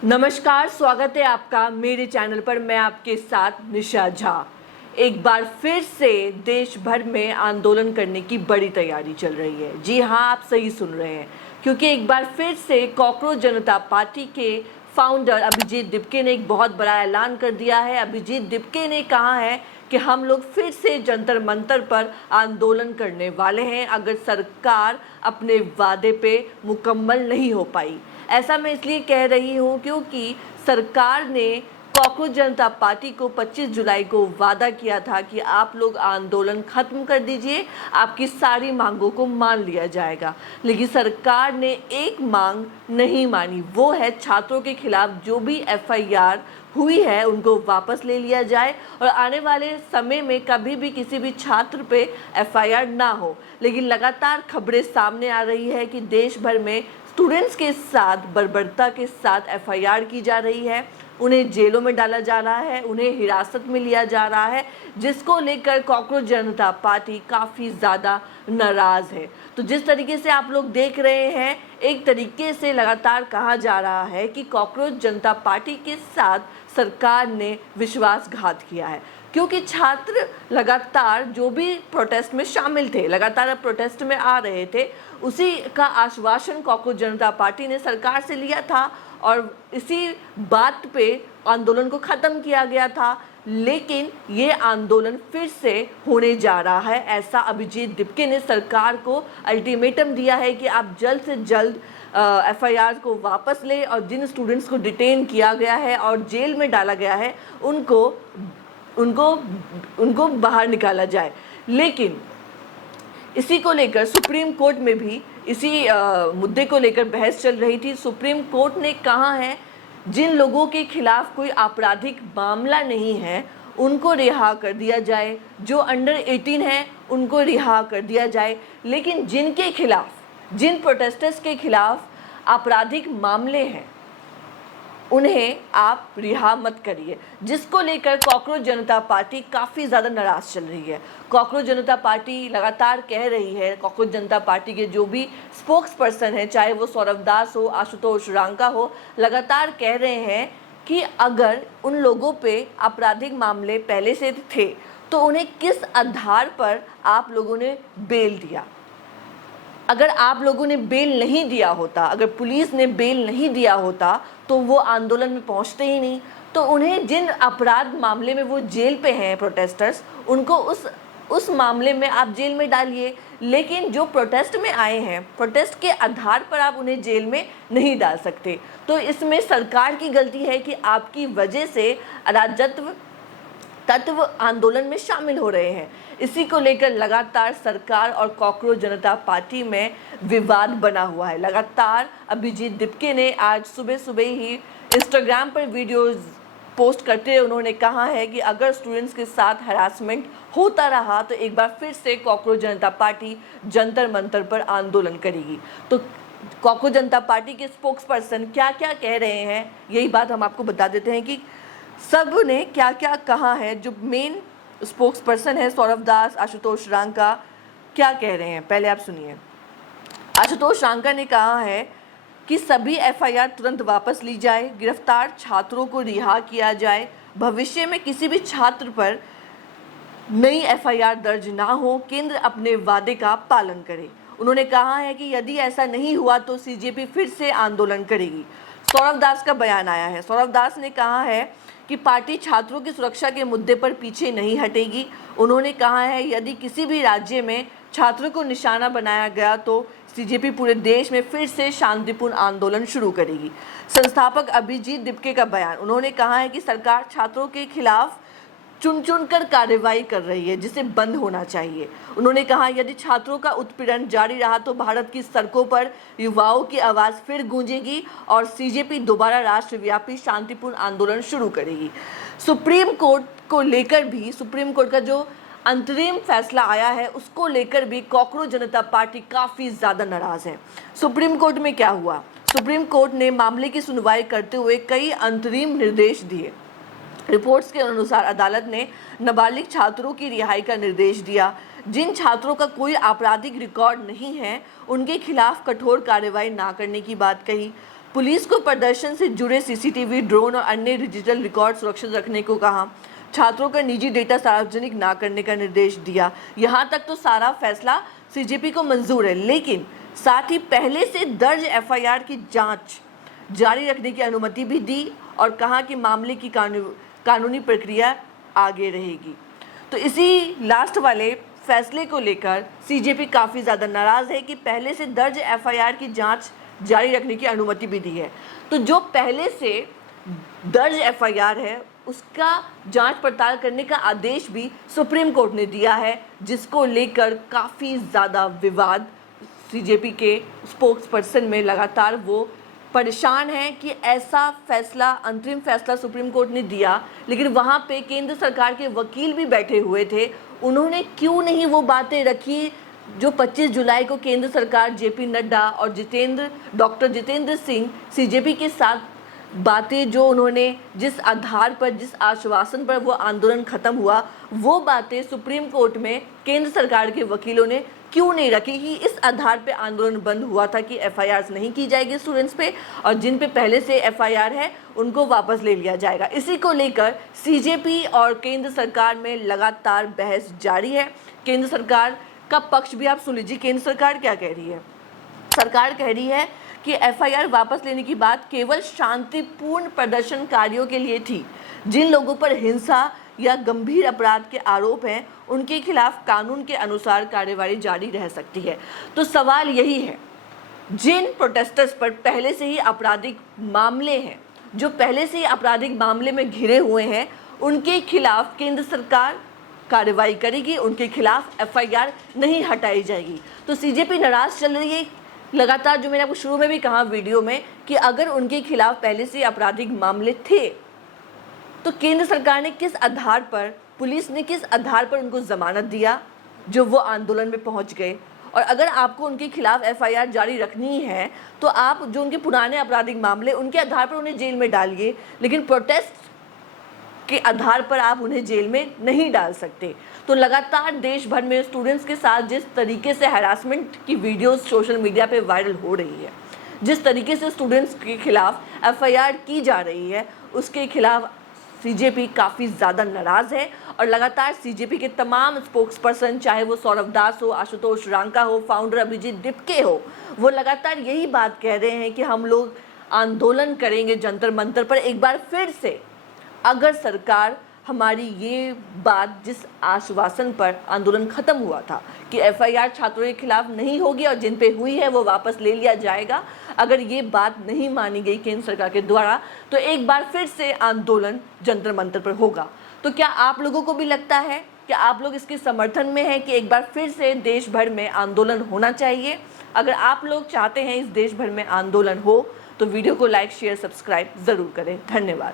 नमस्कार, स्वागत है आपका मेरे चैनल पर। मैं आपके साथ निशा झा। एक बार फिर से देश भर में आंदोलन करने की बड़ी तैयारी चल रही है। जी हाँ, आप सही सुन रहे हैं, क्योंकि एक बार फिर से कॉकरोच जनता पार्टी के फाउंडर अभिजीत दिपके ने एक बहुत बड़ा ऐलान कर दिया है। अभिजीत दिपके ने कहा है कि हम लोग फिर से जंतर मंतर पर आंदोलन करने वाले हैं अगर सरकार अपने वादे पे मुकम्मल नहीं हो पाई। ऐसा मैं इसलिए कह रही हूँ क्योंकि सरकार ने कॉकरोच जनता पार्टी को 25 जुलाई को वादा किया था कि आप लोग आंदोलन खत्म कर दीजिए, आपकी सारी मांगों को मान लिया जाएगा। लेकिन सरकार ने एक मांग नहीं मानी, वो है छात्रों के खिलाफ जो भी एफआईआर हुई है उनको वापस ले लिया जाए और आने वाले समय में कभी भी किसी भी छात्र पे एफआईआर ना हो। लेकिन लगातार खबरें सामने आ रही है कि देश भर में स्टूडेंट्स के साथ बर्बरता के साथ एफआईआर की जा रही है, उन्हें जेलों में डाला जा रहा है, उन्हें हिरासत में लिया जा रहा है, जिसको लेकर कॉकरोच जनता पार्टी काफ़ी ज़्यादा नाराज़ है। तो जिस तरीके से आप लोग देख रहे हैं, एक तरीके से लगातार कहा जा रहा है कि कॉकरोच जनता पार्टी के साथ सरकार ने विश्वासघात किया है, क्योंकि छात्र लगातार जो भी प्रोटेस्ट में शामिल थे, लगातार प्रोटेस्ट में आ रहे थे, उसी का आश्वासन कॉकरोच जनता पार्टी ने सरकार से लिया था और इसी बात पे आंदोलन को ख़त्म किया गया था। लेकिन ये आंदोलन फिर से होने जा रहा है। ऐसा अभिजीत दिपके ने सरकार को अल्टीमेटम दिया है कि आप जल्द से जल्द एफआईआर को वापस लें और जिन स्टूडेंट्स को डिटेन किया गया है और जेल में डाला गया है उनको बाहर निकाला जाए। लेकिन इसी को लेकर सुप्रीम कोर्ट में भी इसी मुद्दे को लेकर बहस चल रही थी। सुप्रीम कोर्ट ने कहा है जिन लोगों के खिलाफ कोई आपराधिक मामला नहीं है उनको रिहा कर दिया जाए, जो अंडर 18 हैं उनको रिहा कर दिया जाए, लेकिन जिनके खिलाफ, जिन प्रोटेस्टर्स के खिलाफ आपराधिक मामले हैं उन्हें आप रिहा मत करिए, जिसको लेकर कॉकरोच जनता पार्टी काफ़ी ज़्यादा नाराज़ चल रही है। कॉकरोच जनता पार्टी लगातार कह रही है, कॉकरोच जनता पार्टी के जो भी स्पोक्स पर्सन है, चाहे वो सौरभ दास हो, आशुतोष रांका हो, लगातार कह रहे हैं कि अगर उन लोगों पे आपराधिक मामले पहले से थे तो उन्हें किस आधार पर आप लोगों ने बेल दिया। अगर आप लोगों ने बेल नहीं दिया होता, अगर पुलिस ने बेल नहीं दिया होता तो वो आंदोलन में पहुंचते ही नहीं। तो उन्हें जिन अपराध मामले में वो जेल पे हैं प्रोटेस्टर्स, उनको उस मामले में आप जेल में डालिए। लेकिन जो प्रोटेस्ट में आए हैं, प्रोटेस्ट के आधार पर आप उन्हें जेल में नहीं डाल सकते। तो इसमें सरकार की गलती है कि आपकी वजह से अराजकत्व तत्व आंदोलन में शामिल हो रहे हैं। इसी को लेकर लगातार सरकार और कॉकरोच जनता पार्टी में विवाद बना हुआ है। लगातार अभिजीत दिपके ने आज सुबह सुबह ही इंस्टाग्राम पर वीडियोस पोस्ट करते हुए उन्होंने कहा है कि अगर स्टूडेंट्स के साथ हरासमेंट होता रहा तो एक बार फिर से कॉकरोच जनता पार्टी जंतर मंतर पर आंदोलन करेगी। तो कॉकरोच जनता पार्टी के स्पोक्स पर्सन क्या क्या कह रहे हैं, यही बात हम आपको बता देते हैं कि सब ने क्या क्या कहा है। जो मेन स्पोक्स पर्सन है सौरभ दास, आशुतोष रांका, क्या कह रहे हैं पहले आप सुनिए। आशुतोष रांका ने कहा है कि सभी एफआईआर तुरंत वापस ली जाए, गिरफ्तार छात्रों को रिहा किया जाए, भविष्य में किसी भी छात्र पर नई एफआईआर दर्ज ना हो, केंद्र अपने वादे का पालन करे। उन्होंने कहा है कि यदि ऐसा नहीं हुआ तो सीजेपी फिर से आंदोलन करेगी। सौरभ दास का बयान आया है। सौरभ दास ने कहा है कि पार्टी छात्रों की सुरक्षा के मुद्दे पर पीछे नहीं हटेगी। उन्होंने कहा है यदि किसी भी राज्य में छात्रों को निशाना बनाया गया तो सीजेपी पूरे देश में फिर से शांतिपूर्ण आंदोलन शुरू करेगी। संस्थापक अभिजीत दिपके का बयान, उन्होंने कहा है कि सरकार छात्रों के खिलाफ चुन चुन कर कार्रवाई कर रही है, जिसे बंद होना चाहिए। उन्होंने कहा यदि छात्रों का उत्पीड़न जारी रहा तो भारत की सड़कों पर युवाओं की आवाज़ फिर गूंजेगी और सीजेपी दोबारा राष्ट्रव्यापी शांतिपूर्ण आंदोलन शुरू करेगी। सुप्रीम कोर्ट को लेकर भी, सुप्रीम कोर्ट का जो अंतरिम फैसला आया है उसको लेकर भी कॉकरोच जनता पार्टी काफ़ी ज़्यादा नाराज़ है। सुप्रीम कोर्ट में क्या हुआ? सुप्रीम कोर्ट ने मामले की सुनवाई करते हुए कई अंतरिम निर्देश दिए। रिपोर्ट्स के अनुसार अदालत ने नाबालिग छात्रों की रिहाई का निर्देश दिया। जिन छात्रों का कोई आपराधिक रिकॉर्ड नहीं है उनके खिलाफ कठोर कार्रवाई ना करने की बात कही। पुलिस को प्रदर्शन से जुड़े सीसीटीवी, ड्रोन और अन्य डिजिटल रिकॉर्ड सुरक्षित रखने को कहा। छात्रों का निजी डेटा सार्वजनिक ना करने का निर्देश दिया। यहाँ तक तो सारा फैसला सीजेपी को मंजूर है, लेकिन साथ ही पहले से दर्ज एफआईआर की जांच जारी रखने की अनुमति भी दी और कहा कि मामले की कानूनी प्रक्रिया आगे रहेगी। तो इसी लास्ट वाले फैसले को लेकर सीजेपी काफ़ी ज़्यादा नाराज़ है कि पहले से दर्ज एफआईआर की जांच जारी रखने की अनुमति भी दी है। तो जो पहले से दर्ज एफआईआर है उसका जांच पड़ताल करने का आदेश भी सुप्रीम कोर्ट ने दिया है, जिसको लेकर काफ़ी ज़्यादा विवाद सीजेपी के स्पोक्सपर्सन में लगातार वो परेशान है कि ऐसा फैसला, अंतरिम फैसला सुप्रीम कोर्ट ने दिया, लेकिन वहाँ पे केंद्र सरकार के वकील भी बैठे हुए थे। उन्होंने क्यों नहीं वो बातें रखी जो 25 जुलाई को केंद्र सरकार जेपी नड्डा और डॉक्टर जितेंद्र सिंह सीजेपी के साथ बातें, जो उन्होंने जिस आधार पर, जिस आश्वासन पर वो आंदोलन ख़त्म हुआ, वो बातें सुप्रीम कोर्ट में केंद्र सरकार के वकीलों ने क्यों नहीं रखी कि इस आधार पे आंदोलन बंद हुआ था कि एफआईआर नहीं की जाएगी स्टूडेंट्स पे, और जिन पे पहले से एफआईआर है उनको वापस ले लिया जाएगा। इसी को लेकर सीजेपी और केंद्र सरकार में लगातार बहस जारी है। केंद्र सरकार का पक्ष भी आप सुन लीजिए। केंद्र सरकार क्या कह रही है? सरकार कह रही है कि एफआईआर वापस लेने की बात केवल शांतिपूर्ण प्रदर्शनकारियों के लिए थी। जिन लोगों पर हिंसा या गंभीर अपराध के आरोप हैं उनके खिलाफ कानून के अनुसार कार्यवाही जारी रह सकती है। तो सवाल यही है, जिन प्रोटेस्टर्स पर पहले से ही आपराधिक मामले हैं, जो पहले से ही आपराधिक मामले में घिरे हुए हैं, उनके खिलाफ केंद्र सरकार कार्रवाई करेगी, उनके खिलाफ एफआईआर नहीं हटाई जाएगी। तो सीजेपी नाराज चल रही है लगातार, जो मैंने आपको शुरू में भी कहा वीडियो में कि अगर उनके खिलाफ पहले से आपराधिक मामले थे तो केंद्र सरकार ने किस आधार पर, पुलिस ने किस आधार पर उनको जमानत दिया जो वो आंदोलन में पहुंच गए। और अगर आपको उनके खिलाफ एफआईआर जारी रखनी है तो आप जो उनके पुराने आपराधिक मामले, उनके आधार पर उन्हें जेल में डालिए, लेकिन प्रोटेस्ट के आधार पर आप उन्हें जेल में नहीं डाल सकते। तो लगातार देश भर में स्टूडेंट्स के साथ जिस तरीके से हैरासमेंट की वीडियोस सोशल मीडिया पे वायरल हो रही है, जिस तरीके से स्टूडेंट्स के खिलाफ एफआईआर की जा रही है, उसके खिलाफ सीजेपी काफ़ी ज़्यादा नाराज़ है। और लगातार सीजेपी के तमाम स्पोक्सपर्सन, चाहे वो सौरभ दास हो, आशुतोष रांका हो, फाउंडर अभिजीत डिपके हो, वो लगातार यही बात कह रहे हैं कि हम लोग आंदोलन करेंगे जंतर मंतर पर एक बार फिर से, अगर सरकार हमारी ये बात, जिस आश्वासन पर आंदोलन खत्म हुआ था कि एफआईआर छात्रों के खिलाफ नहीं होगी और जिन पे हुई है वो वापस ले लिया जाएगा, अगर ये बात नहीं मानी गई केंद्र सरकार के द्वारा तो एक बार फिर से आंदोलन जंतर मंतर पर होगा। तो क्या आप लोगों को भी लगता है, क्या आप लोग इसके समर्थन में हैं कि एक बार फिर से देश भर में आंदोलन होना चाहिए? अगर आप लोग चाहते हैं इस देश भर में आंदोलन हो तो वीडियो को लाइक, शेयर, सब्सक्राइब ज़रूर करें। धन्यवाद।